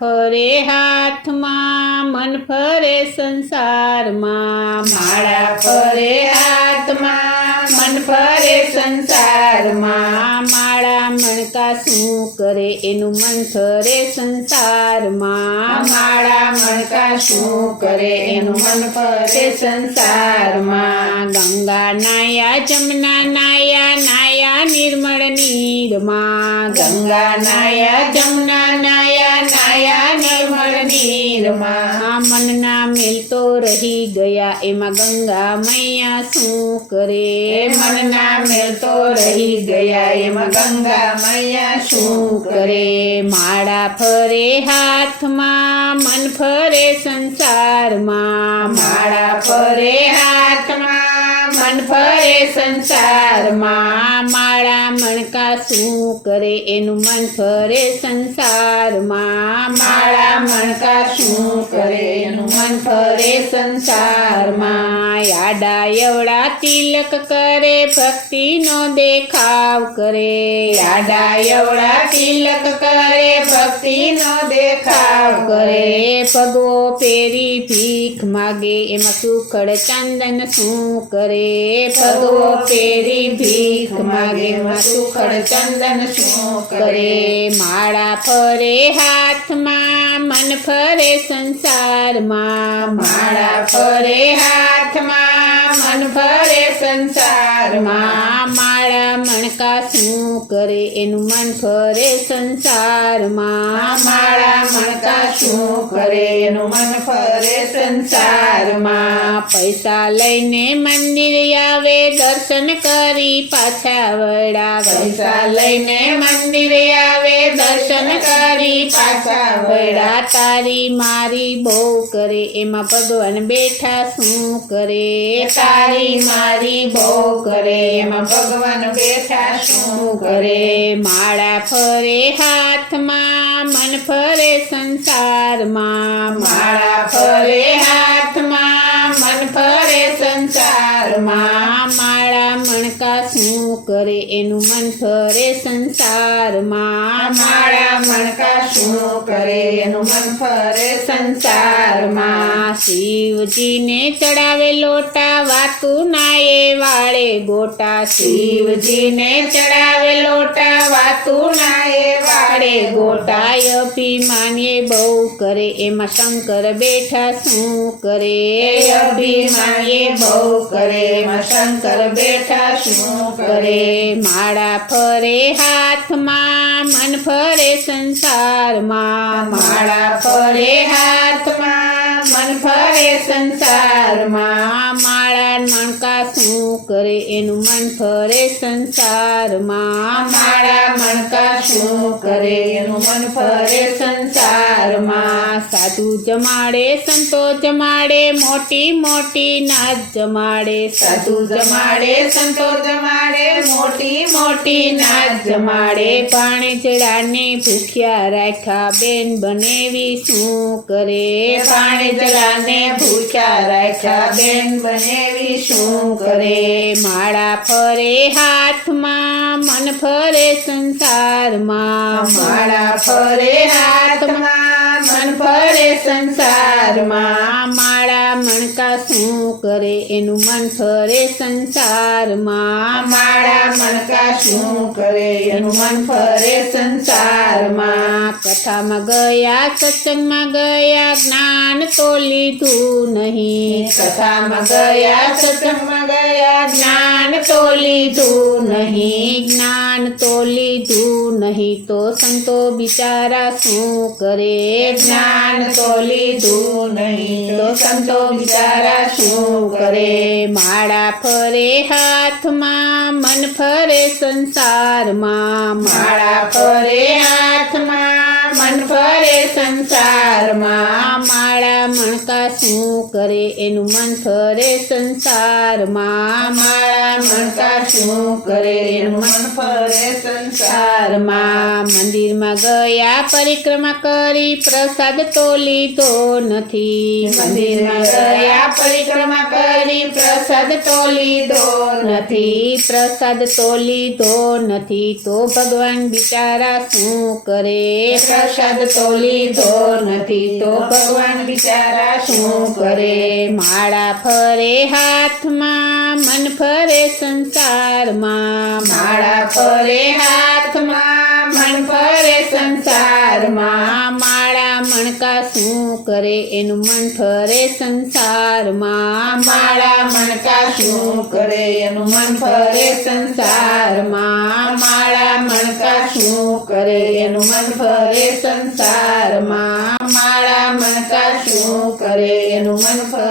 ફરે હાથમાં મન ફરે સંસારમાં, માળા ફરે હાથમાં મન ફરે સંસારમાં, માળા મણકા શું કરે એનું મન ફરે સંસારમાં, માળા મણકા શું કરે એનું મન ફરે સંસારમાં, ગંગા નાયા જમના નાયા નાયા નિર્મળ નીરમાં, ગંગા નાયા જમુના નાયા નાયા નિર્મળ નીરમાં, મનના મેલ તો રહી ગયા એમાં ગંગા મૈયા શું કરે, મનના મેલ તો રહી ગયા એમાં ગંગા મૈયા શું કરે, માળા ફરે હાથમાં મન ફરે સંસારમાં, માળા ફરે હાથમાં મન ફરે સંસારમાં, માળા મણકા શું કરે એનું મન ફરે સંસારમાં, માળા મણકા શું કરે એનું મન ફરે સંસારમાં, આડા એવડા તિલક કરે ભક્તિનો દેખાવ કરે, આડા એવડા તિલક કરે ભક્તિનો દેખાવ કરે, પગવો પેરી ભીખ માગે એમાં સુખડ ચંદન શું કરે, પગવો પેરી ભીખ માગે એમાં સુખડ ચંદન શું કરે, માળા ફરે હાથમાં મન ફરે સંસારમાં, માળા ફરે હાથમાં મન ફરે સંસારમાં, માળા મણકા શું કરે એનું મન ફરે સંસારમાં, માળા મણકા શું કરે એનું મન ફરે સંસારમાં, પૈસા લઈને મંદિર આવે દર્શન કરી પાછા વળાવે, પૈસા લઈને મંદિર આવે દર્શન કરી પાછા વળા, તારી મારી બહુ કરે એમાં ભગવાન બેઠા શું કરે, તારી મારી બહુ કરે એમાં ભગવાન બેઠા શું કરે, માળા ફરે હાથમાં મન ફરે સંસારમાં, માળા ફરે હાથમાં મન ફરે સંસારમાં, માળા મણકા શું કરે એનું મન ફરે સંસારમાં, માળા મણકા શું કરે એનું મન ફરે સંસારમાં, શિવજીને ચડાવે લોટા વાતું નાએ વાળે ગોટા, શિવજીને ચડાવે લોટા વાતું નાએ વાળે ગોટા, અભિમાનીએ બહુ કરે એમાં શંકર બેઠા શું કરે, અભિમાનીએ બહુ કરે એમાં શંકર બેઠા શું કરે, માળા ફરે હાથમાં મન ફરે સંસારમાં, માળા ફરે હાથમાં મન ફરે સંસારમાં, માળા મણકા શું કરે એનું મન ફરે સંસારમાં, માળા મણકા શું કરે એનું મન ફરે સંસારમાં, સાધુ જમાડે સંતો જમાડે મોટી મોટી નાચ જમાડે, સાધુ જમાડે સંતો જમાડે મોટી મોટી નાચ જમાડે, પાણીજડાને ભૂખ્યા રાખ્યા બેન બનેવી શું કરે, પાણીજડાને ભૂખ્યા રાખ્યા બેન બનેવી શું કરે, માળા ફરે હાથમાં મન ફરે સંસારમાં, માળા ફરે હાથમાં મન ફરે સંસારમાં, માળા મણકા શું કરે એનું મન ફરે સંસારમાં, માળા મણકા શું કરે એનું મન ફરે સંસારમાં, કથામાં ગયા સત્સંગમાં ગયા જ્ઞાન તો લીધું નહીં, કથામાં ગયા સત્સંગમાં ગયા જ્ઞાન તો લીધું નહીં, જ્ઞાન તો લીધું નહીં તો સંતો બિચારા શું કરે, જ્ઞાન તો લીધું નહીં તો સંતો બિચારા શું કરે, માળા ફરે હાથમાં મન ફરે સંસારમાં, માળા ફરે હાથમાં મન ફરે સંસારમાં, માળા મણકા શું કરે એનું મન ફરે સંસારમાં, માળા મણકા શું કરે એનું મન ફરે સંસારમાં, મંદિરમાં ગયા પરિક્રમા કરી પ્રસાદ તો લીધો નથી, મંદિરમાં ગયા પરિક્રમા કરી પ્રસાદ પ્રસાદ તો લીધો નથી, પ્રસાદ તો લીધો નથી, તો ભગવાન બિચારા શું કરે? પ્રસાદ તો લીધો નથી તો ભગવાન બિચારા શું કરે? માળા ફરે હાથમાં, મન ફરે સંસારમાં, માળા ફરે હાથમાં, મન ફરે સંસારમાં, માળા મણકા શું કરે? એનું મન ફરે સંસારમાં, માળા મણકા શું કરે? એનું મન ફરે સંસારમાં, માળા મણકા શું કરે? એનું મન ફરે સંસારમાં, માળા મણકા શું કરે? એનું મન ફરે